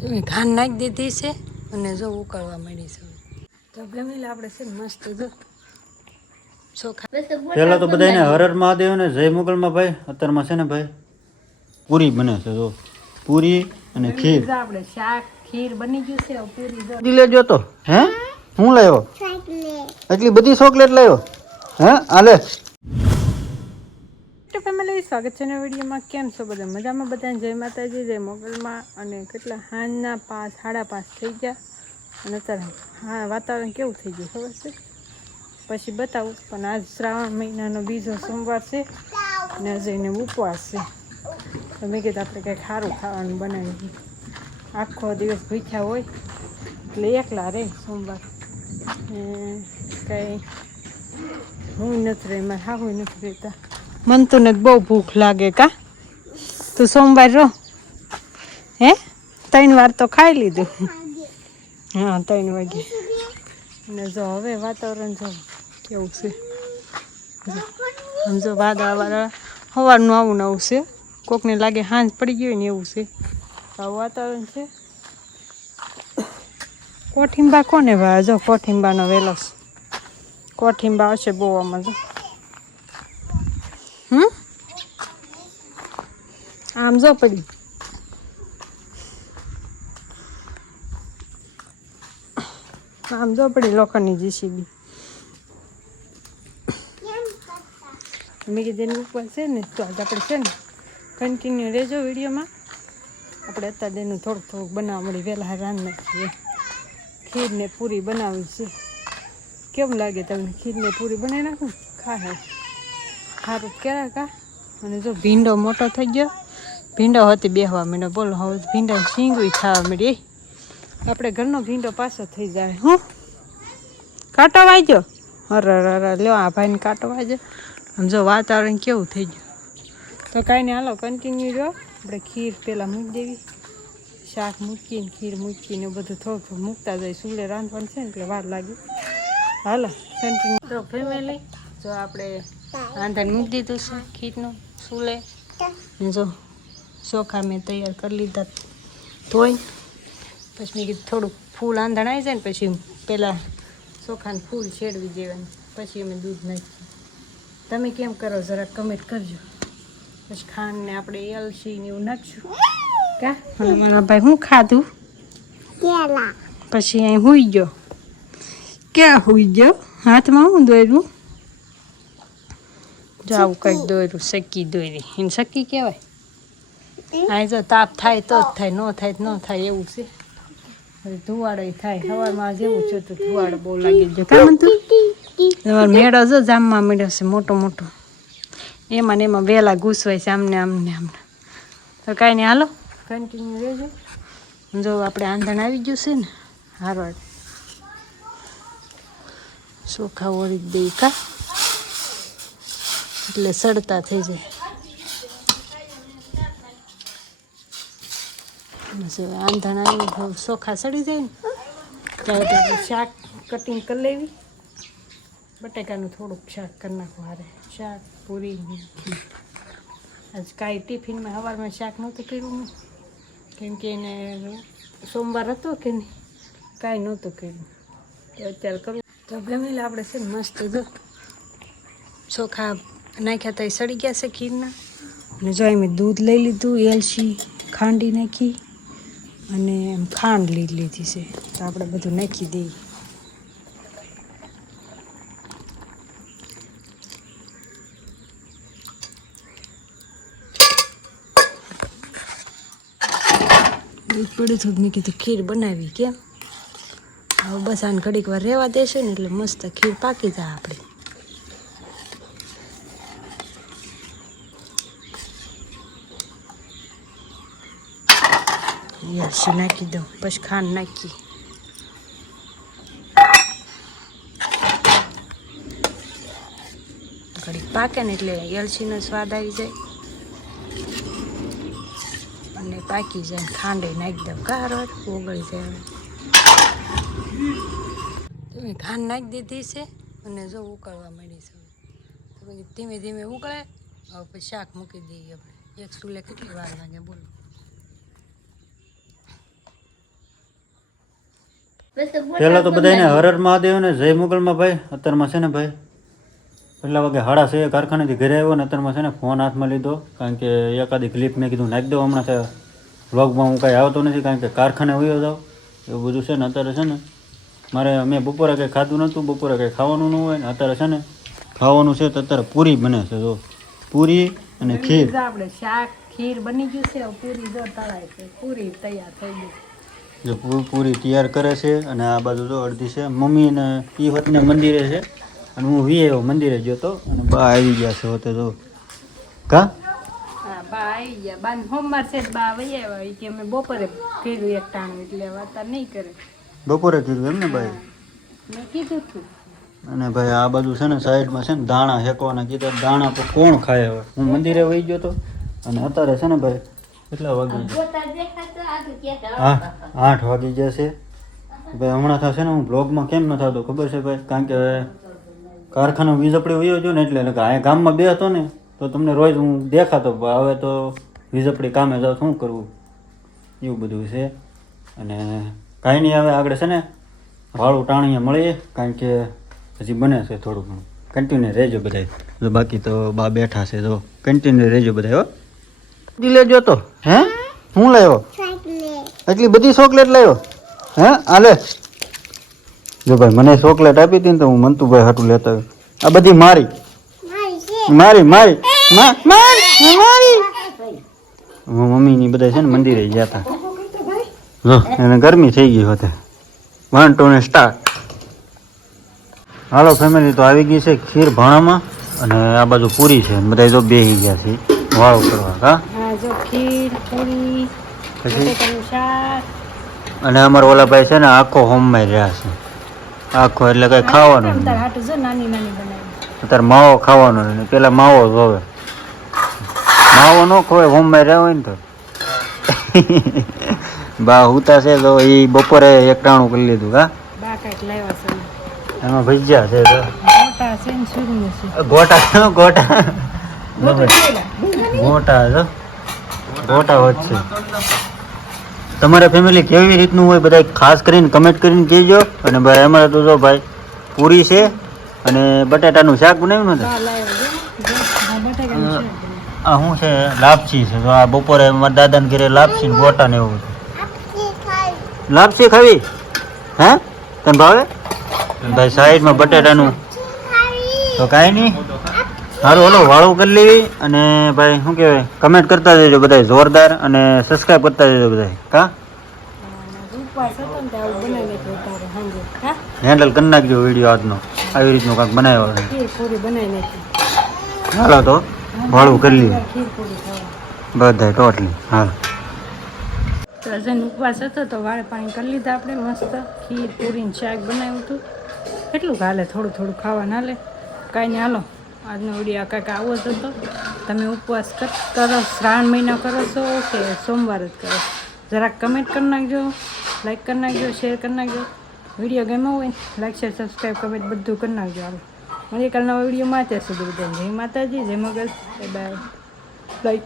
તમે ખાંડ નાખી દીધી છે અને જો ઉકળવા માંડી છે. તો ફેમિલી આપણે છે ને મસ્ત જો ચોખા પેલા તો બધાને હર મહાદેવ ને જય મોગલમાં ભાઈ. અત્યારમાં છે ને ભાઈ પૂરી બને છે. જો પૂરી અને ખીર. આપણે શાક ખીર બની ગયું છે. પૂરી લેજો તો હે હું લાવ્યો એટલી બધી ચોકલેટ લાવ્યો હે આલે. ફેમિલી સ્વાગત છે ને વિડીયોમાં. કેમ છો બધા મજામાં? બધાને જય માતાજી જય મોગલમાં. અને કેટલા સાંજના 5 સાડા 5 થઈ ગયા અને અત્યારે હા વાતાવરણ કેવું થઈ ગયું ખબર છે? પછી બતાવું. પણ આજ શ્રાવણ મહિનાનો બીજો સોમવાર છે ને જઈને ઉપવાસ છે. તો મેં કીધું આપણે કંઈક સારું ખાવાનું બનાવી. આખો દિવસ ભૂખ્યા હોય એટલે એકલા રહે સોમવાર કંઈ હું નથી રહી મારે હા હું નથી રહેતા. મન તો ને બહુ ભૂખ લાગે કા તું સોમવાર રહો હે 3 વાર તો ખાઈ લીધું. હા 3 વાગે. અને જો હવે વાતાવરણ જો કેવું છે. આમ જો વાદળા સવારનું આવું નવું છે. કોકને લાગે સાંજ પડી ગઈ હોય ને એવું છે. આવું વાતાવરણ છે. કોઠીંબા કોને ભાવે? જો કોઠીંબાનો વેલો કોઠીંબા હશે બહુ આમાં જો આમ જો પડી આમ જો પડી લોખંડની જીસીબી. મેં કીધું ઉપર છે ને તો આજ આપણે છે ને કન્ટિન્યુ રહેજો વિડીયોમાં. આપણે અત્યારે એનું થોડુંક થોડુંક બનાવવા મળી વહેલા રાંધ નાખીએ. ખીરને પૂરી બનાવી છે. કેમ લાગે તમને ખીરને પૂરી બનાવી નાખું? ખા સારું ક્યારે કા. અને જો ભીંડો મોટો થઈ ગયો. ભીંડો હતી બેહવા માંડ્યો. બોલો હવે ભીંડા શીંગું ખાવા માંડી. આપણે ઘરનો ભીંડો પાછો થઈ જાય. હું કાંટો વાગ્યો? અરે લ્યો આ ભાઈને કાંટો વાગ્યો. આમ જો વાતાવરણ કેવું થઈ ગયું. તો કાંઈ નહીં હાલો કન્ટિન્યુ જો. આપણે ખીર પહેલાં મૂકી દેવી. શાક મૂકીને ખીર મૂકીને બધું થોડું થોડું મૂકતા જાય. ચૂલે રાંધવાનું છે ને એટલે વાર લાગે. હાલો કન્ટિન્યુ. તો ફેમિલી જો આપણે રાંધણ મૂકી દીધું છે ખીરનું ચૂલે. જો ચોખા મેં તૈયાર કરી લીધા ધોઈ. પછી મેં કીધું થોડુંક ફૂલ આંધણ આવી જાય ને પછી પહેલાં ચોખાને ફૂલ છેડવી દેવાનું. પછી અમે દૂધ નાખીએ. તમે કેમ કરો જરા કમેન્ટ કરજો. પછી ખાંડને આપણે એલચી ને એવું નાખશું કા. મારા ભાઈ શું ખાધું? પછી અહીં સૂઈ ગયો. ક્યાં સૂઈ ગયો? હાથમાં શું દોર્યું? જો આવું કંઈક દોર્યું. સકી દોરી એને સકી કહેવાય. આ જો તાપ થાય તો જ થાય, ન થાય તો ન થાય એવું છે. ધુવાડો થાય સવારમાં જેવું છે તો ધુવાડો બહુ લાગી ગયો. કામ હતું તમારો મેળો જો જામમાં મળ્યો છે મોટો મોટો. એમાં ને એમાં વહેલા ઘૂસવાય છે આમને આમને આમને. તો કાંઈ નહીં હાલો કન્ટિન્યુ રહેજો. જો આપણે આંધણ આવી ગયું છે ને હારવાર ચોખા ઓળી દઈ કા એટલે સડતા થઈ જાય. આંધણ આવી ચોખા સડી જાય ને ત્યારે શાક કટિંગ કરી લેવી. બટાકાનું થોડુંક શાક કરી નાખવું. હારે શાક પૂરી આજ કાંઈ ટિફિનમાં સવારમાં શાક નહોતું કર્યું કેમ કે એને સોમવાર હતો કે નહીં કાંઈ નહોતું કર્યું. તો અત્યારે કરવું. તો ફેમિલી આપણે છે ને મસ્ત જો ચોખા નાખ્યા તો એ સડી ગયા છે ખીરના. અને જો મેં દૂધ લઈ લીધું, એલચી ખાંડી નાખી અને ખાંડ લીધી છે. તો આપણે બધું નાખી દઈએ. દૂધ પડ્યું થોડું મેં કીધું ખીર બનાવી કેમ. હવે બસ આને ઘડીક વાર રહેવા દેશે ને એટલે મસ્ત ખીર પાકી જાય આપણે. એલચી નાખી દઉં પછી ખાંડ નાખી. ઘડીક પાકે ને એટલે એલચીનો સ્વાદ આવી જાય અને પાકી જાય. ખાંડે નાખી દઉં કારવાર ઓગળી જાય. તમે ખાંડ નાખી દીધી છે અને જો ઉકળવા માંડી છે. તો ધીમે ધીમે ઉકળે. હવે પછી શાક મૂકી દઈએ આપણે. એક ચૂલે કેટલી વાર લાગે બોલો. પહેલાં તો બધાને હરર મહાદેવ ને જય મુગલમાં ભાઈ. અત્યારમાં છે ને ભાઈ એટલા વાગે 6:30 કારખાનેથી ઘરે આવ્યો ને અત્યારમાં છે ને ફોન હાથમાં લીધો, કારણ કે એકાદી ક્લિપ મેં કીધું નાખી દો. હમણાં વ્લોગમાં હું કાંઈ આવતો નથી, કારણ કે કારખાને વયો જાઉં એવું બધું છે ને. અત્યારે છે ને મારે મેં બપોરે કંઈ ખાધું નહોતું, બપોરે કંઈ ખાવાનું ન હોય ને અત્યારે છે ને ખાવાનું છે. તો અત્યારે પૂરી બને છે, જો પૂરી અને ખીર. આપણે શાક ખીર બની ગયું છે, પૂરી જો તળાય છે, પૂરી તૈયાર થઈ ગઈ. જો પૂરી તૈયાર કરે છે અને આ બાજુ જો અડધી છે મમ્મી ને એ વતને મંદિરે છે અને હું વી આવ્યો મંદિરે ગયો તો અને બા આવી ગયા છે હોતે. જો કા હા બા આવી ગયા. બા સોમવાર છે બા વહી આવ્યા કે અમે બપોરે કર્યું એક ટાણું, એટલે અત્યારે નહીં કરે. બપોરે કીધું એમ ને ભાઈ? મેં કીધું તું. અને ભાઈ આ બાજુ છે ને સાઈડમાં છે ને દાણા હેકવાના કીધા. દાણા તો કોણ ખાય હવે? હું મંદિરે વહી ગયો તો અને અત્યારે છે ને ભાઈ કેટલા વાગી ગયા? 8 વાગી ગયા છે ભાઈ. હમણાં થશે ને હું બ્લોગમાં કેમ ન થતો ખબર છે ભાઈ? કારણ કે કારખાનો વીજપડી વયો ગયો ને એટલે અહીંયા ગામમાં બે હતો ને તો તમને રોજ હું દેખાતો. હવે તો વીજપડી કામે જાવ શું કરવું એવું બધું છે. અને કાંઈ નહીં, હવે આગળ છે ને વાળું ટાણીએ મળીએ, કારણ કે હજી બને છે થોડું ઘણું. કન્ટિન્યુ રહેજો બધાય. જો બાકી તો બા બેઠા છે, જો કન્ટિન્યુ રહેજો બધાય. હો લેજો તો. હે હું લાવ્યો? એટલી બધી ચોકલેટ લાવ્યો? હે આલે જો ભાઈ મને ચોકલેટ આપી હતી ને તો હું મંતુભાઈ હાટું લેતો આવ્યો. આ બધી મારી મારી મારી મારી મમ્મીની બધા છે ને મંદિરે ગયા હતા. જો એને ગરમી થઈ ગઈ હોતે. 1 2 ને સ્ટાર્ટ. હાલો ફેમિલી, તો આવી ગઈ છે ખીર ભાણામાં અને આ બાજુ પૂરી છે. બધા જો બેસી ગયા છે વાળું કરવા. હા જો ખીર પૂરી બટેકાનું શાક. અને અમારા ઓલા ભાઈ છે ને આખો હોમમાં રહ્યા છે. આખો એટલે કઈ ખાવાનું તાર હાટુ જો નાની નાની બનાવી. અત્યારે માવો ખાવાનો ને પેલા માવો જોવે. માવો ન ખવાય હોમમાં રહ્યા હોય ને તો. બા હુતા છે તો એ બપોરે એક ટાણું કરી લીધું. કા બા કાંઈક લાવ્યા છે એમાં ભજીયા છે તો મોટા છે ને સુરનું છે. ગોટા ગોટા ગોટા જો ગોટા વધશે. તમારા ફેમિલી કેવી રીતનું હોય બધા ખાસ કરીને કમેન્ટ કરીને કહેજો. અને ભાઈ અમારે તો જો ભાઈ પૂરી છે અને બટાટાનું શાક બનાવ્યું નથી. બા લાવ્યા જો હા બટેકાનું શાક બનાવ્યું. આ શું છે? લાપસી છે. તો આ બપોરે મારા દાદાને ઘરે લાપસી ને ગોટા ને એવું હતું. લાપસી ખાવી? હે તને ભાવે? ભાઈ સાઈડમાં બટાટાનું તો કાંઈ નહીં. સારું હલો વાળું કરી લેવી. અને ભાઈ શું કહેવાય કમેન્ટ કરતા જજો બધા જોરદાર, અને સબસ્ક્રાઈબ કરતા જજો બધા. કા ઉપવાસ હતો ને તો આવું બનાવી નાખ્યું તારે સાંજે. હા હેન્ડલ કરી નાખજો વિડીયો આજનો. આવી રીતનું કાંઈક બનાવ્યો છે. ખીર પૂરી બનાવી નાખી. હાલો તો વાળું કરી લઈએ ખીર પૂરી ખાવા બધા ટોટલી. હાલ તો હજન ઉપવાસ હતો તો વાળે પાણી કરી લીધા આપણે મસ્ત. ખીર પૂરીને શાક બનાવ્યું હતું. કેટલું હાલે? થોડું થોડું ખાવા ના લે. કાંઈ નહીં હાલો આજનો વિડીયો કાંઈક આવો જ હતો. તમે ઉપવાસ કરો, શ્રાવણ મહિના કરો છો કે સોમવાર જ કરો? જરાક કમેન્ટ કરી નાખજો, લાઈક કરી નાખજો, શેર કરી નાખજો. વિડીયો ગમ્યો હોય લાઈક શેર સબસ્ક્રાઈબ કમેન્ટ બધું કરી નાખજો. હાલો મળીએ કાલ નવા વિડીયોમાં. ત્યાં સુધી બધા જય માતાજી, જય મગલ, બાય બાય. લાઈક